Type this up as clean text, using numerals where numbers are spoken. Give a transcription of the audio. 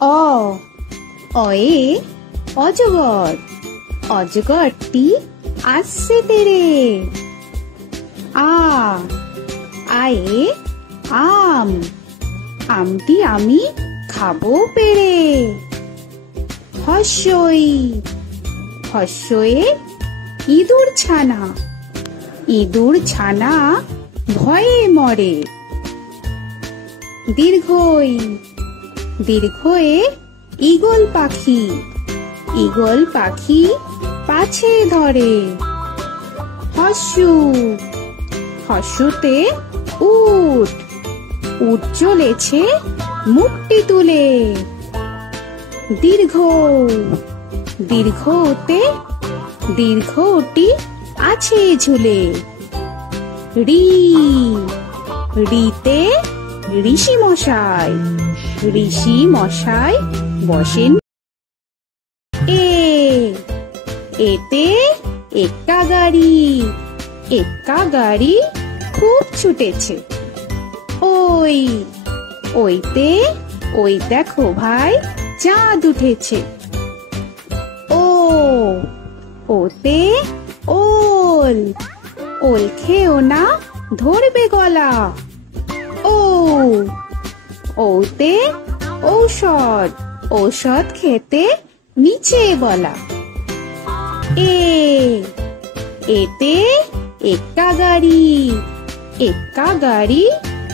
অ অয়ে অজগর, অজগরটি আসছে তেরে। আ আয়ে আম, আমটি আমি খাবো পেরে। হস্যই হস্যয়ে ইঁদুর ছানা, ইঁদুর ছানা ভয়ে মরে। দীর্ঘই দীর্ঘয়ে ঈগল পাখি, ঈগল পাখি পাছে ধরে। হস্যু হস্যুতে উট, উট চলেছে মুখটি তুলে। দীর্ঘ দীর্ঘতে দীর্ঘটি আছে ঝুলে। রি রিতে ঋষি মশাই, ঋষি মশাই বসেন। এ এতে এক্কা গাড়ি, এক্কা গাড়ি খুব ছুটেছে। ওই ওইতে ওই দেখো ভাই চাঁদ উঠেছে। ও ওতে ওল, ওল খেও না ধরবে গলা। ও ওতে ঔষধ, ঔষধ খেতে নিচে গলা। এ এতে এক্কা গাড়ি, এক্কা গাড়ি